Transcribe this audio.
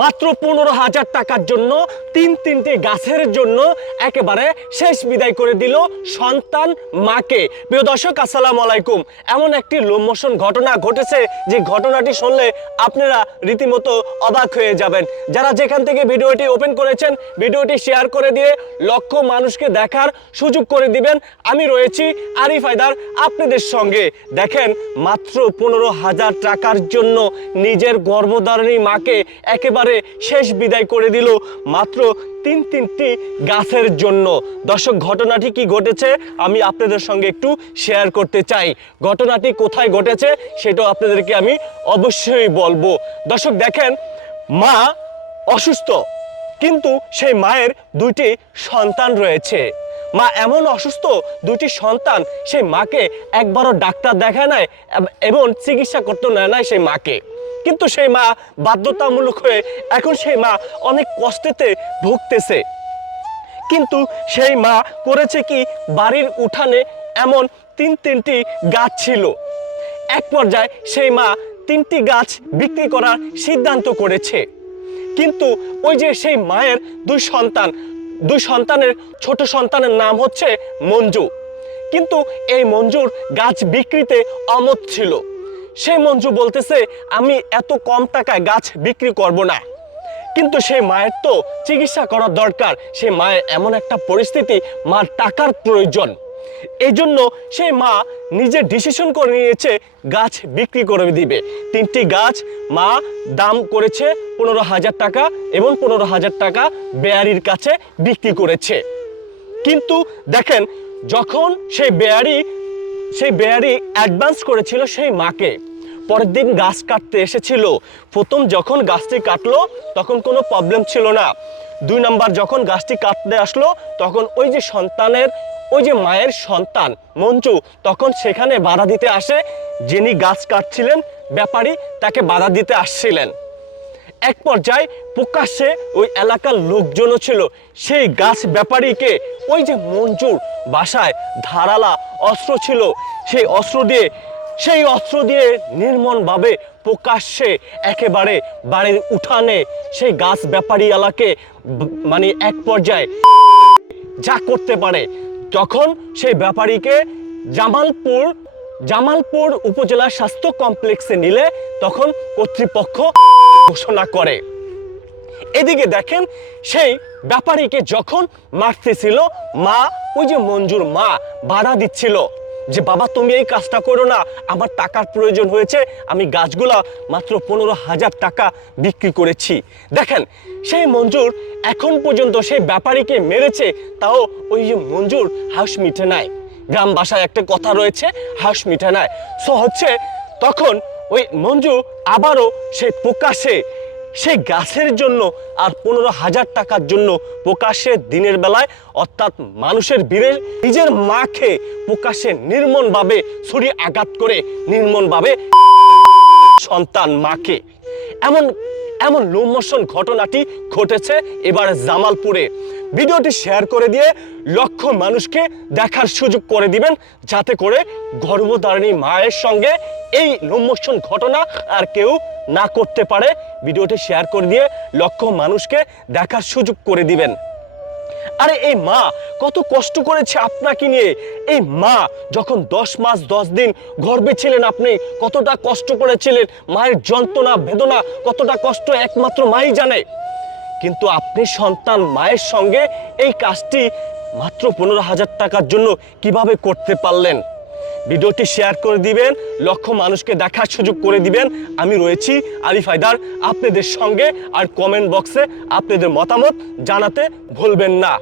মাত্র পনেরো হাজার টাকার জন্য তিন তিনটি গাছের জন্য একেবারে শেষ বিদায় করে দিল সন্তান মাকে। প্রিয় দর্শক, আসসালামু আলাইকুম। এমন একটি লোমোশন ঘটনা ঘটেছে, যে ঘটনাটি শুনলে আপনারা রীতিমতো অবাক হয়ে যাবেন। যারা যেখান থেকে ভিডিওটি ওপেন করেছেন, ভিডিওটি শেয়ার করে দিয়ে লক্ষ মানুষকে দেখার সুযোগ করে দিবেন, আমি রয়েছি আরিফ হায়দার আপনাদের সঙ্গে। দেখেন, মাত্র পনেরো হাজার টাকার জন্য নিজের গর্ভধারণী মাকে একেবারে শেষ বিদায় করে দিল মাত্র তিন তিনটি গাছের জন্য। দর্শক, ঘটনাটি কি ঘটেছে? আমি আপনাদের সঙ্গে একটু শেয়ার করতে চাই। ঘটনাটি কোথায় ঘটেছে সেটাও আপনাদেরকে আমি অবশ্যই বলব। দর্শক, দেখেন, মা অসুস্থ, কিন্তু সেই মায়ের দুইটি সন্তান রয়েছে। মা এমন অসুস্থ দুটি সন্তান সেই মাকে একবারও ডাক্তার দেখায় নাই, এবং চিকিৎসা করতে নেয় নাই সেই মাকে। কিন্তু সেই মা বাধ্যতামূলক হয়ে এখন সেই মা অনেক কষ্টেতে ভুগতেছে। কিন্তু সেই মা করেছে কি? বাড়ির উঠানে এমন তিন তিনটি গাছ ছিল। এক পর্যায়ে সেই মা তিনটি গাছ বিক্রি করার সিদ্ধান্ত করেছে। কিন্তু ওই যে সেই মায়ের দুই সন্তান, দুই সন্তানের ছোট সন্তানের নাম হচ্ছে মঞ্জু। কিন্তু এই মঞ্জুর গাছ বিক্রিতে অমত ছিল। সেই মঞ্জু বলতেছে, আমি এত কম টাকায় গাছ বিক্রি করব না। কিন্তু সেই মায়ের তো চিকিৎসা করার দরকার। সেই মায়ের এমন একটা পরিস্থিতি, মার টাকার প্রয়োজন। এই জন্য সেই মা নিজে ডিসিশন করে নিয়েছে, গাছ বিক্রি করে দিবে। তিনটি গাছ মা দাম করেছে পনেরো হাজার টাকা এবং পনেরো হাজার টাকা বেয়ারির কাছে বিক্রি করেছে। কিন্তু দেখেন, যখন সেই বেয়ারি সেই বেয়ারি অ্যাডভান্স করেছিল সেই মাকে। পরের দিন গাছ কাটতে এসেছিল। প্রথম যখন গাছটি কাটলো, তখন কোনো প্রবলেম ছিল না। দুই নাম্বার যখন গাছটি কাটতে আসলো, তখন ওই যে সন্তানের, ওই যে মায়ের সন্তান, মঞ্জু, তখন সেখানে বাধা দিতে আসে। যিনি গাছ কাটছিলেন, ব্যাপারী, তাকে বাধা দিতে আসছিলেন। এক পর্যায়ে প্রকাশ্যে ওই এলাকার লোকজনও ছিল। সেই গাছ ব্যাপারীকে ওই যে মঞ্জুর বাসায় ধারালা অস্ত্র ছিল, সেই অস্ত্র দিয়ে সেই অস্ত্র দিয়ে নির্মমভাবে প্রকাশ্যে একেবারে বাড়ির উঠানে সেই গাছ ব্যাপারী এলাকে মানে এক পর্যায়ে যা করতে পারে। তখন সেই ব্যাপারীকে জামালপুর জামালপুর উপজেলা স্বাস্থ্য কমপ্লেক্সে নিলে তখন কর্তৃপক্ষ ঘোষণা করে। এদিকে দেখেন, সেই ব্যাপারীকে যখন মারতেছিল, মা, ওই যে মঞ্জুর মা, বাধা দিচ্ছিল যে, বাবা, তুমি এই কাজটা করো না, আমার টাকার প্রয়োজন হয়েছে, আমি গাছগুলা মাত্র পনেরো হাজার টাকা বিক্রি করেছি। দেখেন, সেই মঞ্জুর এখন পর্যন্ত সেই ব্যাপারীকে মেরেছে, তাও ওই যে মঞ্জুর হাঁস মিটে নাই। গ্রাম ভাষায় একটা কথা রয়েছে, হাঁস মিটে নাই। সো হচ্ছে, তখন ওই মঞ্জু আবারও সেই প্রকাশে, সেই গাছের জন্য আর পনেরো হাজার টাকার জন্য প্রকাশ্যে দিনের বেলায়, অর্থাৎ মানুষের ভিড়ে নিজের মাকে প্রকাশ্যে নির্মমভাবে ছুরি আঘাত করে, নির্মমভাবে সন্তান মাকে। এমন এমন লোমোশন ঘটনাটি ঘটেছে এবার জামালপুরে। ভিডিওটি শেয়ার করে দিয়ে লক্ষ মানুষকে দেখার সুযোগ করে দিবেন, যাতে করে গর্ভধারিণী মায়ের সঙ্গে এই লোমোশন ঘটনা আর কেউ না করতে পারে। ভিডিওটি শেয়ার করে দিয়ে লক্ষ মানুষকে দেখার সুযোগ করে দিবেন। আরে এই মা, কত কষ্ট করেছে আপনাকে নিয়ে। এই মা, যখন দশ মাস, দশ দিন গর্বে ছিলেন আপনি, কতটা কষ্ট করেছিলেন। মায়ের যন্ত্রণা, বেদনা, কতটা কষ্ট একমাত্র মাই জানে। কিন্তু আপনি সন্তান মায়ের সঙ্গে এই কাজটি মাত্র পনেরো হাজার টাকার জন্য কীভাবে করতে পারলেন? ভিডিওটি শেয়ার করে দিবেন, লক্ষ মানুষকে দেখার সুযোগ করে দিবেন। আমি রয়েছি আরিফ হায়দার, আপনাদের সঙ্গে, আর কমেন্ট বক্সে আপনাদের মতামত জানাতে ভুলবেন না।